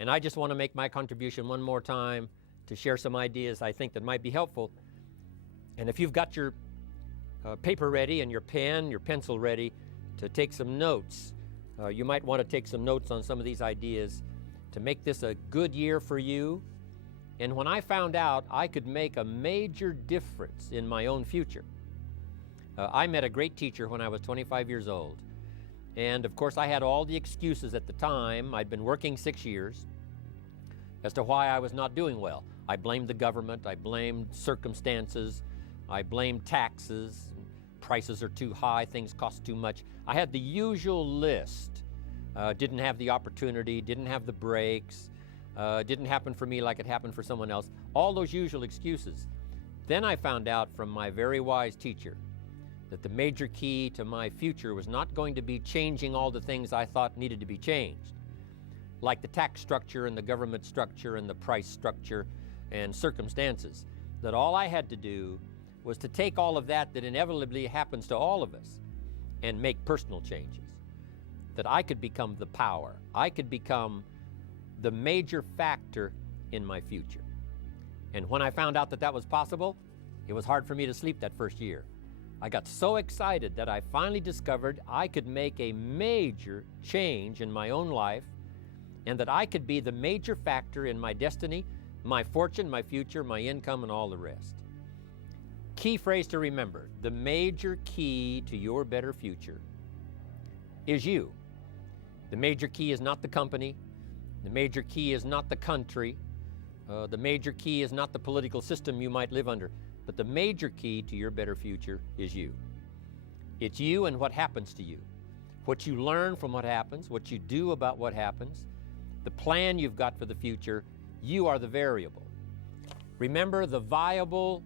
And I just want to make my contribution one more time to share some ideas I think that might be helpful. And if you've got your paper ready and your pen, your pencil ready to take some notes, you might want to take some notes on some of these ideas to make this a good year for you. And when I found out I could make a major difference in my own future, I met a great teacher when I was 25 years old. And of course I had all the excuses at the time. I'd been working 6 years as to why I was not doing well. I blamed the government, I blamed circumstances, I blamed taxes, prices are too high, things cost too much. I had the usual list. Didn't have the opportunity, didn't have the breaks, didn't happen for me like it happened for someone else. All those usual excuses. Then I found out from my very wise teacher that the major key to my future was not going to be changing all the things I thought needed to be changed, like the tax structure and the government structure and the price structure and circumstances. That all I had to do was to take all of that inevitably happens to all of us and make personal changes. That I could become the power. I could become the major factor in my future. And when I found out that that was possible, it was hard for me to sleep that first year. I got so excited that I finally discovered I could make a major change in my own life, and that I could be the major factor in my destiny, my fortune, my future, my income, and all the rest. Key phrase to remember: the major key to your better future is you. The major key is not the company. The major key is not the country. The major key is not the political system you might live under. But the major key to your better future is you. It's you and what happens to you. What you learn from what happens, what you do about what happens, the plan you've got for the future. You are the variable. Remember, the viable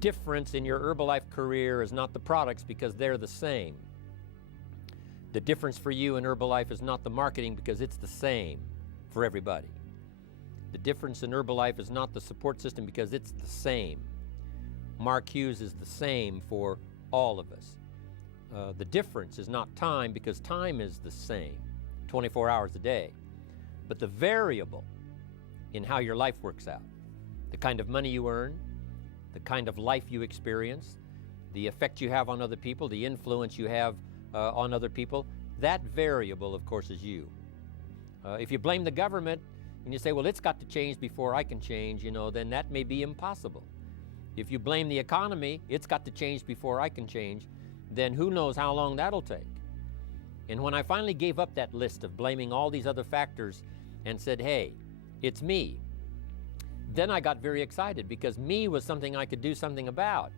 difference in your Herbalife career is not the products, because they're the same. The difference for you in Herbalife is not the marketing, because it's the same for everybody. The difference in Herbalife is not the support system, because it's the same. Mark Hughes is the same for all of us. The difference is not time, because time is the same, 24 hours a day. But the variable in how your life works out, the kind of money you earn, the kind of life you experience, the effect you have on other people, the influence you have on other people, that variable, of course, is you. If you blame the government and you say, well, it's got to change before I can change, then that may be impossible. If you blame the economy, it's got to change before I can change, then who knows how long that'll take. And when I finally gave up that list of blaming all these other factors and said, hey, it's me, then I got very excited, because me was something I could do something about.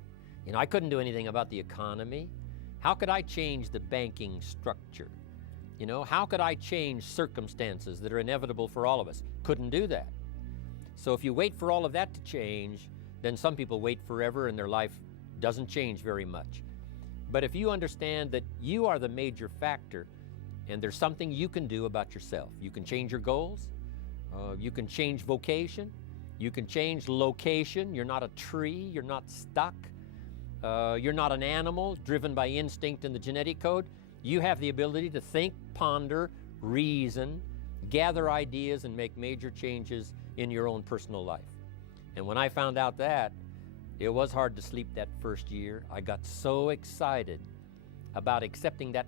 I couldn't do anything about the economy. How could I change the banking structure? How could I change circumstances that are inevitable for all of us? Couldn't do that. So if you wait for all of that to change, then some people wait forever and their life doesn't change very much. But if you understand that you are the major factor and there's something you can do about yourself, you can change your goals, you can change vocation, you can change location. You're not a tree, you're not stuck, you're not an animal driven by instinct in the genetic code. You have the ability to think, ponder, reason, gather ideas, and make major changes in your own personal life. And when I found out that, it was hard to sleep that first year. I got so excited about accepting that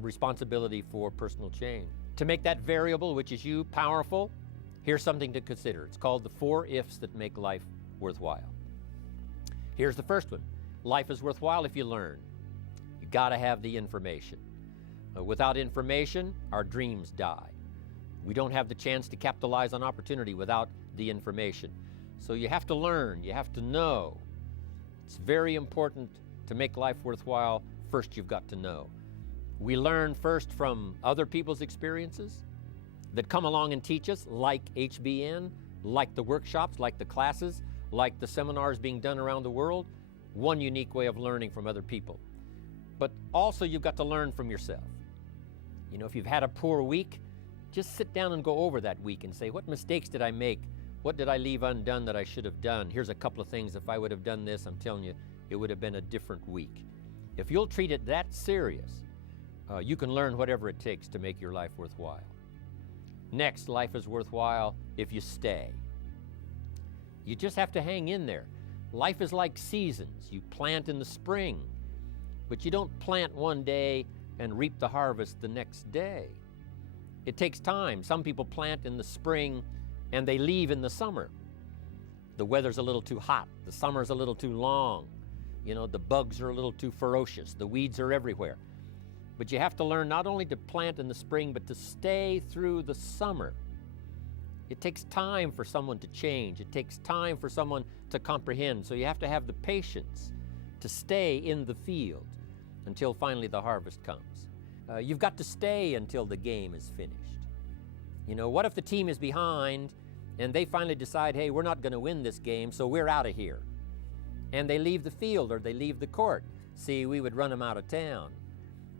responsibility for personal change. To make that variable, which is you, powerful, here's something to consider. It's called the 4 ifs that make life worthwhile. Here's the first one. Life is worthwhile if you learn. You gotta have the information. Without information, our dreams die. We don't have the chance to capitalize on opportunity without the information. So you have to learn, you have to know. It's very important to make life worthwhile. First, you've got to know. We learn first from other people's experiences that come along and teach us, like HBN, like the workshops, like the classes, like the seminars being done around the world. One unique way of learning from other people. But also you've got to learn from yourself. If you've had a poor week, just sit down and go over that week and say, what mistakes did I make? What did I leave undone that I should have done? Here's a couple of things. If I would have done this, I'm telling you, it would have been a different week. If you'll treat it that serious, you can learn whatever it takes to make your life worthwhile. Next, life is worthwhile if you stay. You just have to hang in there. Life is like seasons. You plant in the spring, but you don't plant one day and reap the harvest the next day. It takes time. Some people plant in the spring and they leave in the summer. The weather's a little too hot. The summer's a little too long. You know, the bugs are a little too ferocious. The weeds are everywhere. But you have to learn not only to plant in the spring, but to stay through the summer. It takes time for someone to change. It takes time for someone to comprehend. So you have to have the patience to stay in the field until finally the harvest comes. You've got to stay until the game is finished. You know, what if the team is behind and they finally decide, hey, we're not going to win this game, so we're out of here. And they leave the field or they leave the court. See, we would run them out of town.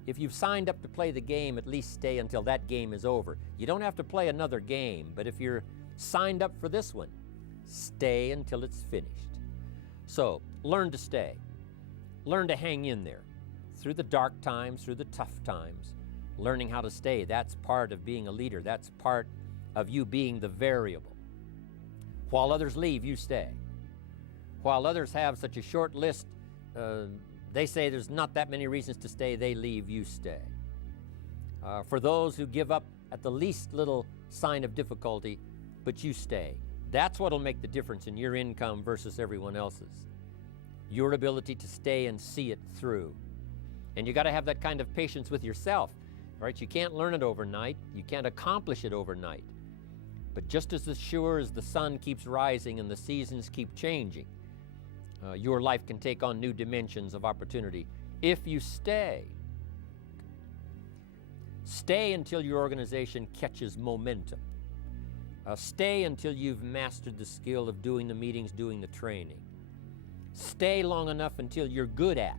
If you've signed up to play the game, at least stay until that game is over. You don't have to play another game, but if you're signed up for this one, stay until it's finished. So, learn to stay. Learn to hang in there. Through the dark times, through the tough times, learning how to stay. That's part of being a leader. That's part of you being the variable. While others leave, you stay. While others have such a short list, they say there's not that many reasons to stay, they leave, you stay. For those who give up at the least little sign of difficulty, but you stay. That's what'll make the difference in your income versus everyone else's. Your ability to stay and see it through. And you got to have that kind of patience with yourself, right? You can't learn it overnight. You can't accomplish it overnight. But just as sure as the sun keeps rising and the seasons keep changing, your life can take on new dimensions of opportunity if you stay. Stay until your organization catches momentum. Stay until you've mastered the skill of doing the meetings, doing the training. Stay long enough until you're good at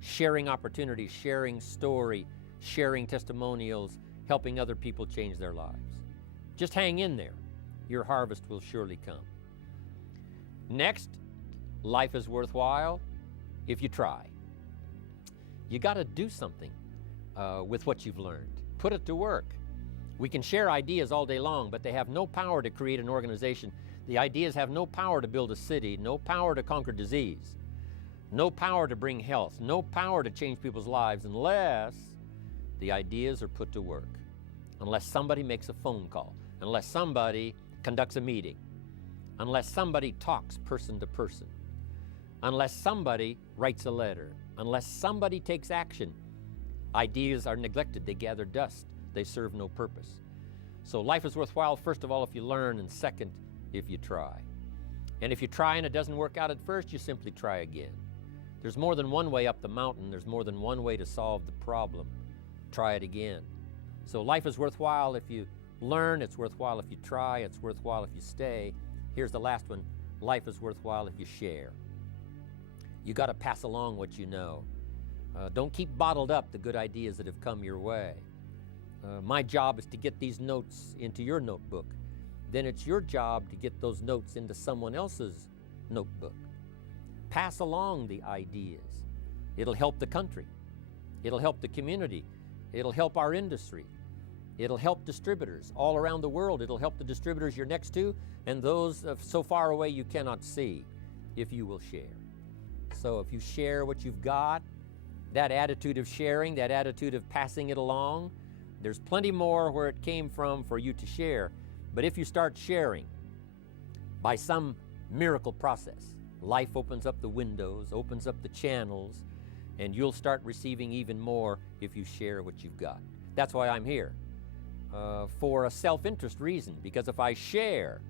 sharing opportunities, sharing story, sharing testimonials, helping other people change their lives. Just hang in there. Your harvest will surely come. Next, life is worthwhile if you try. You got to do something with what you've learned. Put it to work. We can share ideas all day long, but they have no power to create an organization. The ideas have no power to build a city, no power to conquer disease, no power to bring health, no power to change people's lives unless the ideas are put to work, unless somebody makes a phone call, unless somebody conducts a meeting, unless somebody talks person to person, unless somebody writes a letter, unless somebody takes action. Ideas are neglected. They gather dust. They serve no purpose. So life is worthwhile, first of all, if you learn, and second, if you try. And if you try and it doesn't work out at first, you simply try again. There's more than one way up the mountain. There's more than one way to solve the problem. Try it again. So life is worthwhile if you learn. It's worthwhile if you try. It's worthwhile if you stay. Here's the last one. Life is worthwhile if you share. You got to pass along what you know. Don't keep bottled up the good ideas that have come your way. My job is to get these notes into your notebook. Then it's your job to get those notes into someone else's notebook. Pass along the ideas. It'll help the country. It'll help the community. It'll help our industry. It'll help distributors all around the world. It'll help the distributors you're next to and those so far away you cannot see if you will share. So if you share what you've got, that attitude of sharing, that attitude of passing it along, there's plenty more where it came from for you to share. But if you start sharing by some miracle process, life opens up the windows, opens up the channels, and you'll start receiving even more if you share what you've got. That's why I'm here, for a self-interest reason, because if I share,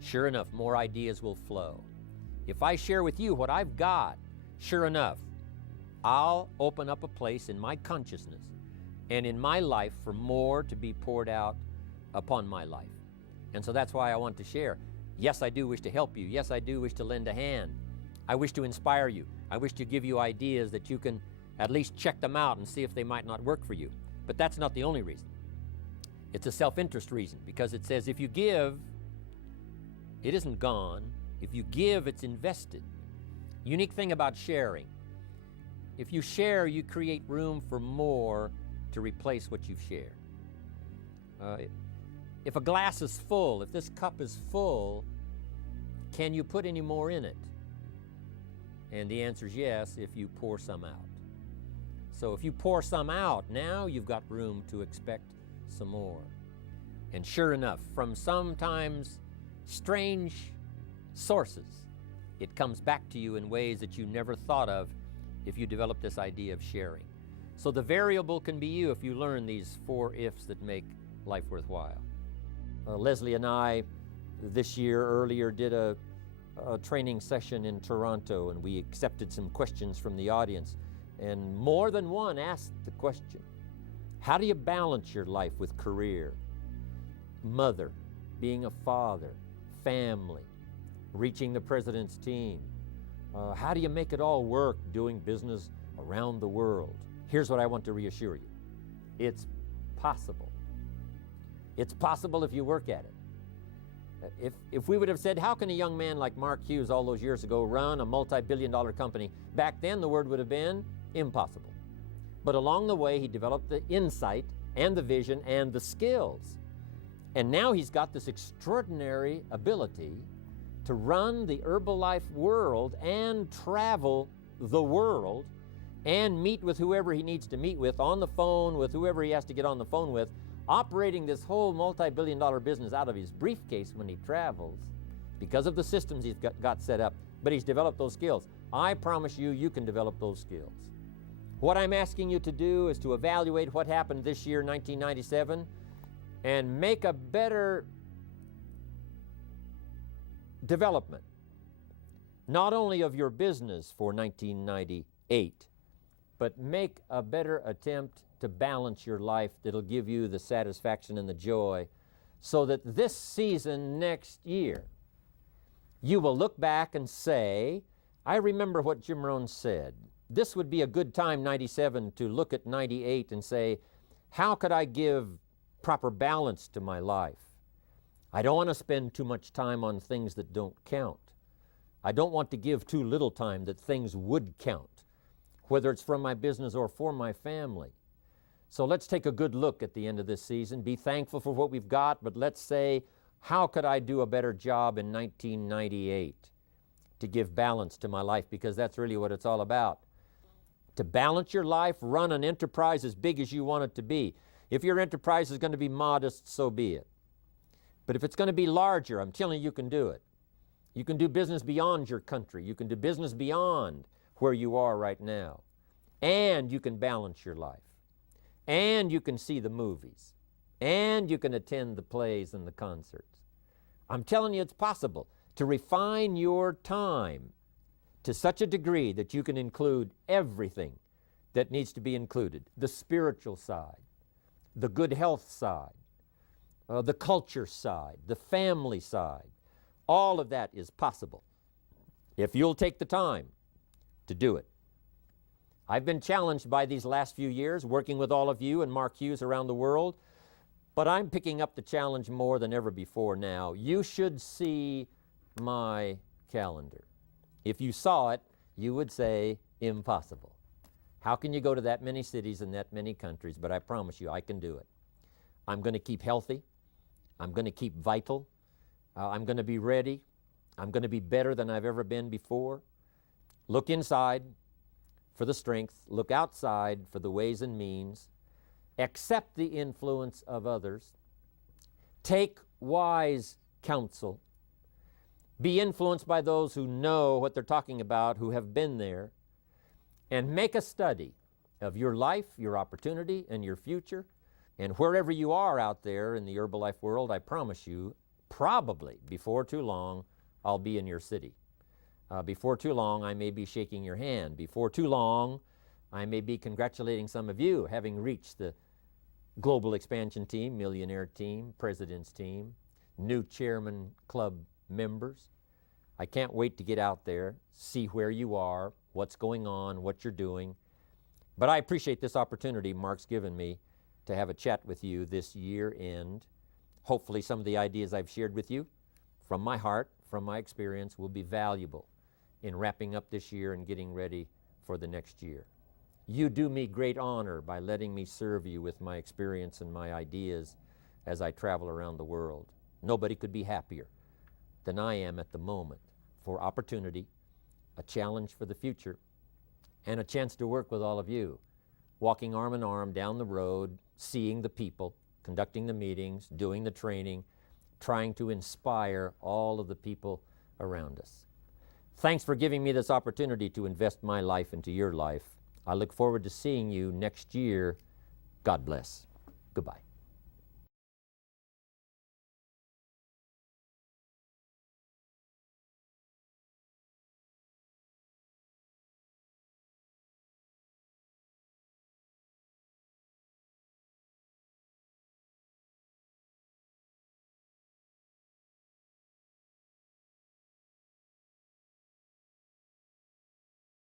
sure enough, more ideas will flow. If I share with you what I've got, sure enough, I'll open up a place in my consciousness and in my life for more to be poured out upon my life. And so that's why I want to share. Yes, I do wish to help you. Yes, I do wish to lend a hand. I wish to inspire you. I wish to give you ideas that you can at least check them out and see if they might not work for you. But that's not the only reason. It's a self-interest reason, because it says if you give, it isn't gone. If you give, it's invested. Unique thing about sharing. If you share, you create room for more to replace what you've shared. If a glass is full, if this cup is full, can you put any more in it? And the answer is yes, if you pour some out. So if you pour some out, now you've got room to expect some more. And sure enough, from sometimes strange sources, it comes back to you in ways that you never thought of if you develop this idea of sharing. So the variable can be you if you learn these 4 ifs that make life worthwhile. Leslie and I this year earlier did a training session in Toronto, and we accepted some questions from the audience. And more than one asked the question, how do you balance your life with career, mother, being a father, family, reaching the president's team? How do you make it all work doing business around the world? Here's what I want to reassure you. It's possible. It's possible if you work at it. If we would have said, how can a young man like Mark Hughes all those years ago run a multi-billion-dollar company? Back then the word would have been impossible. But along the way he developed the insight and the vision and the skills. And now he's got this extraordinary ability to run the Herbalife world and travel the world and meet with whoever he needs to meet with on the phone, with whoever he has to get on the phone with, operating this whole multi-billion-dollar business out of his briefcase when he travels because of the systems he's got set up. But he's developed those skills. I promise you, you can develop those skills. What I'm asking you to do is to evaluate what happened this year, 1997, and make a better development, not only of your business for 1998, but make a better attempt to balance your life that'll give you the satisfaction and the joy, so that this season next year, you will look back and say, I remember what Jim Rohn said. This would be a good time, 97, to look at 98 and say, how could I give proper balance to my life? I don't want to spend too much time on things that don't count. I don't want to give too little time that things would count, whether it's from my business or for my family. So let's take a good look at the end of this season. Be thankful for what we've got, but let's say, how could I do a better job in 1998 to give balance to my life? Because that's really what it's all about. To balance your life, run an enterprise as big as you want it to be. If your enterprise is going to be modest, so be it. But if it's going to be larger, I'm telling you, you can do it. You can do business beyond your country. You can do business beyond where you are right now. And you can balance your life. And you can see the movies. And you can attend the plays and the concerts. I'm telling you, it's possible to refine your time to such a degree that you can include everything that needs to be included. The spiritual side, the good health side, the culture side, the family side. All of that is possible if you'll take the time to do it. I've been challenged by these last few years working with all of you and Mark Hughes around the world, but I'm picking up the challenge more than ever before now. You should see my calendar. If you saw it, you would say, impossible. How can you go to that many cities and that many countries? But I promise you, I can do it. I'm going to keep healthy. I'm going to keep vital. I'm going to be ready. I'm going to be better than I've ever been before. Look inside for the strength. Look outside for the ways and means. Accept the influence of others. Take wise counsel. Be influenced by those who know what they're talking about, who have been there. And make a study of your life, your opportunity, and your future. And wherever you are out there in the Herbalife world, I promise you, probably before too long, I'll be in your city. Before too long, I may be shaking your hand. Before too long, I may be congratulating some of you having reached the global expansion team, millionaire team, president's team, new chairman club members. I can't wait to get out there, see where you are, what's going on, what you're doing. But I appreciate this opportunity Mark's given me to have a chat with you this year end. Hopefully some of the ideas I've shared with you from my heart, from my experience, will be valuable in wrapping up this year and getting ready for the next year. You do me great honor by letting me serve you with my experience and my ideas as I travel around the world. Nobody could be happier than I am at the moment for opportunity, a challenge for the future, and a chance to work with all of you, walking arm in arm down the road, seeing the people, conducting the meetings, doing the training, trying to inspire all of the people around us. Thanks for giving me this opportunity to invest my life into your life. I look forward to seeing you next year. God bless. Goodbye.